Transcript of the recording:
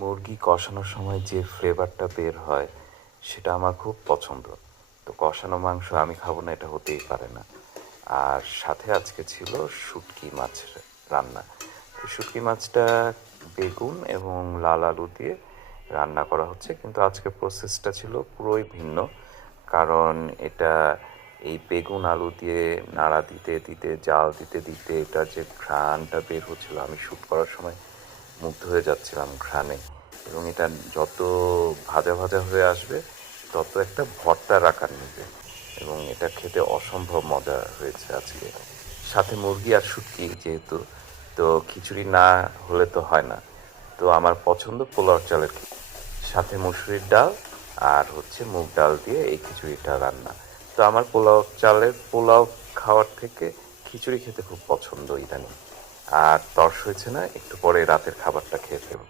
মুরগি কষানোর সময় যে ফ্লেভারটা বের হয় সেটা আমার খুব পছন্দ। তো কষানো মাংস আমি খাবো না, এটা হতেই পারে না। আর সাথে আজকে ছিল শুটকি মাছ রান্না। তো শুটকি মাছটা বেগুন এবং লাল আলু দিয়ে রান্না করা হচ্ছে, কিন্তু আজকে প্রসেসটা ছিল পুরোই ভিন্ন। কারণ এটা এই বেগুন আলু দিয়ে নাড়া দিতে দিতে, জাল দিতে দিতে এটা যে ঘ্রাণটা বের হচ্ছিল, আমি শ্যুট করার সময় মুগ্ধ হয়ে যাচ্ছিলাম ঘ্রাণে। এবং এটা যত ভাজা ভাজা হয়ে আসবে তত একটা ভর্তার আকার নেবে, এবং এটা খেতে অসম্ভব মজা হয়েছে আজকে। সাথে মুরগি আর শুটকি যেহেতু, তো খিচুড়ি না হলে তো হয় না। তো আমার পছন্দ পোলাও চালের খিচুড়ি, সাথে মুসুরির ডাল আর হচ্ছে মুগ ডাল দিয়ে এই খিচুড়িটা রান্না। তো আমার পোলাও চালের পোলাও খাওয়ার থেকে খিচুড়ি খেতে খুব পছন্দ ইদানিং। আর তর্স হয়েছে না, একটু পরে রাতের খাবারটা খেয়ে ফেলব।